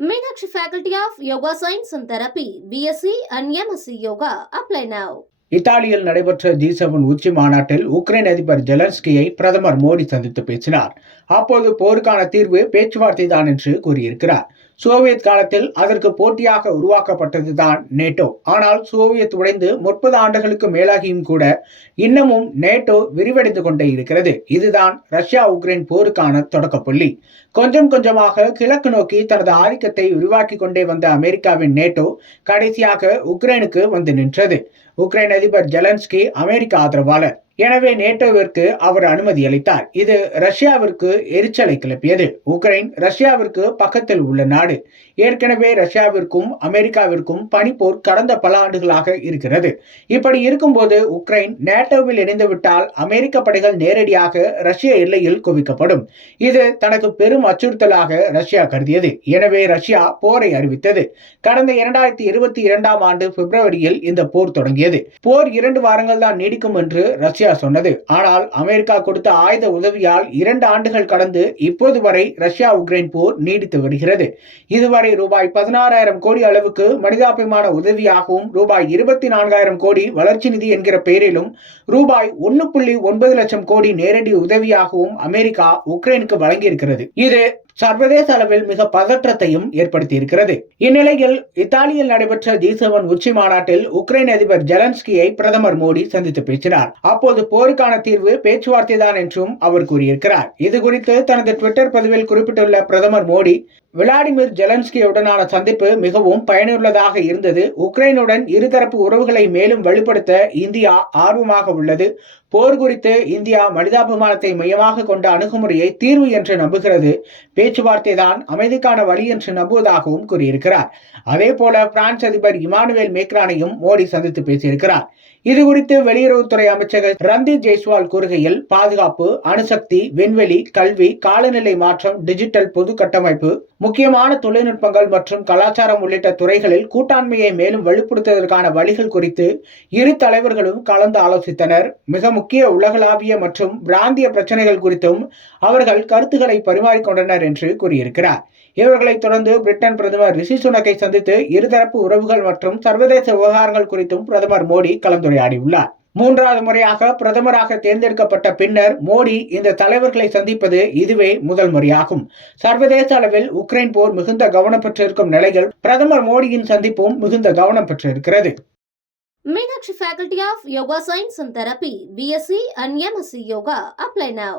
Meenakshi Faculty of Yoga Science and Therapy, BSc and MSc Yoga. Apply now. இத்தாலியில் நடைபெற்ற G7 உச்சி மாநாட்டில் Ukraine அதிபர் ஜெலன்ஸ்கியை பிரதமர் மோடி சந்தித்து பேசினார். அப்போது போருக்கான தீர்வு பேச்சுவார்த்தை தான் என்று கூறியிருக்கிறார். சோவியத் காலத்தில் அதற்கு போட்டியாக உருவாக்கப்பட்டதுதான் நேட்டோ. ஆனால் சோவியத் உடைந்து 30 ஆண்டுகளுக்கு மேலாகியும் கூட இன்னமும் நேட்டோ விரிவடைந்து கொண்டே இருக்கிறது. இதுதான் ரஷ்யா உக்ரைன் போருக்கான தொடக்கப்புள்ளி. கொஞ்சம் கொஞ்சமாக கிழக்கு நோக்கி தனது ஆதிக்கத்தை விரிவாக்கி கொண்டே வந்த அமெரிக்காவின் நேட்டோ கடைசியாக உக்ரைனுக்கு வந்து நின்றது. உக்ரைன் அதிபர் ஜெலன்ஸ்கி அமெரிக்க ஆதரவாளர். எனவே நேட்டோவிற்கு அவர் அனுமதி அளித்தார். இது ரஷ்யாவிற்கு எரிச்சலை கிளப்பியது. உக்ரைன் ரஷ்யாவிற்கு பக்கத்தில் உள்ள நாடு. ஏற்கனவே ரஷ்யாவிற்கும் அமெரிக்காவிற்கும் பனிப்போர் கடந்த பல ஆண்டுகளாக இருக்கிறது. இப்படி இருக்கும்போது உக்ரைன் நேட்டோவில் இணைந்துவிட்டால் அமெரிக்க படைகள் நேரடியாக ரஷ்ய எல்லையில் குவிக்கப்படும். இது தனக்கு பெரும் அச்சுறுத்தலாக ரஷ்யா கருதியது. எனவே ரஷ்யா போரை அறிவித்தது. கடந்த 2022ஆம் ஆண்டு பிப்ரவரியில் இந்த போர் தொடங்கியது. போர் 2 வாரங்கள் தான் நீடிக்கும் என்று ரஷ்யா சொன்னது. ஆனால் அமெரிக்கா கொடுத்த ஆயுத உதவியால் 2 ஆண்டுகள் கடந்து இப்போது வரை ரஷ்யா உக்ரைன் போர் நீடித்து வருகிறது. இதுவரை ரூபாய் 16,000 கோடி அளவுக்கு மனிதாபிமான உதவியாகவும் ரூபாய் 24,000 கோடி வளர்ச்சி நிதி என்கிற பெயரிலும் ரூபாய் 1.9 லட்சம் கோடி நேரடி உதவியாகவும் அமெரிக்கா உக்ரைனுக்கு வழங்கியிருக்கிறது. இது சர்வதேச அளவில் மிக பதற்றத்தையும் ஏற்படுத்தி இருக்கிறது. இந்நிலையில் இத்தாலியில் நடைபெற்ற G7 உச்சி மாநாட்டில் உக்ரைன் அதிபர் ஜெலன்ஸ்கியை பிரதமர் மோடி சந்தித்து பேசினார். அப்போது போருக்கான தீர்வு பேச்சுவார்த்தை தான் என்றும் அவர் கூறியிருக்கிறார். இது குறித்து தனது ட்விட்டர் பதிவில் குறிப்பிட்டுள்ள பிரதமர் மோடி, விளாடிமிர் ஜெலன்ஸ்கியுடனான சந்திப்பு மிகவும் பயனுள்ளதாக இருந்தது. உக்ரைனுடன் இருதரப்பு உறவுகளை மேலும் வலுப்படுத்த இந்தியா ஆர்வமாக உள்ளது. போர் குறித்து இந்தியா மனிதாபிமானத்தை மையமாக கொண்ட அணுகுமுறையை தீர்வு என்று நம்புகிறது. பேச்சுவார்த்தை தான் அமைதிக்கான வழி என்று நம்புவதாகவும் கூறியிருக்கிறார். அதே போல பிரான்ஸ் அதிபர் இமானுவேல் மேக்ரானையும் மோடி சந்தித்து பேசியிருக்கிறார். இது குறித்து வெளியுறவுத்துறை அமைச்சர் ரந்தீப் ஜெய்ஸ்வால் கூறுகையில், பாதுகாப்பு, அணுசக்தி, விண்வெளி, கல்வி, காலநிலை மாற்றம், டிஜிட்டல் பொது கட்டமைப்பு, முக்கியமான தொழில்நுட்பங்கள் மற்றும் கலாச்சாரம் உள்ளிட்ட துறைகளில் கூட்டாண்மையை மேலும் வலுப்படுத்துவதற்கான வழிகள் குறித்து இரு தலைவர்களும் கலந்து ஆலோசித்தனர். மிக முக்கிய உலகளாவிய மற்றும் பிராந்திய பிரச்சனைகள் குறித்தும் அவர்கள் கருத்துக்களை பரிமாறிக்கொண்டனர் என்று கூறியிருக்கிறார். இவர்களை தொடர்ந்து பிரிட்டன் பிரதமர் ரிஷி சுனக்கை சந்தித்து இருதரப்பு உறவுகள் மற்றும் சர்வதேச விவகாரங்கள் குறித்தும் பிரதமர் மோடி கலந்துரையாடியுள்ளார். 3வது முறையாக பிரதமராக தேர்ந்தெடுக்கப்பட்ட பின்னர் மோடி இந்த தலைவர்களை சந்திப்பது இதுவே முதல் முறையாகும். சர்வதேச அளவில் உக்ரைன் போர் மிகுந்த கவனம் பெற்றிருக்கும் நிலையில் பிரதமர் மோடியின் சந்திப்பும் மிகுந்த கவனம் பெற்றிருக்கிறது. Meenakshi Faculty of Yoga Science and Therapy, BSc and MSc Yoga. Apply now.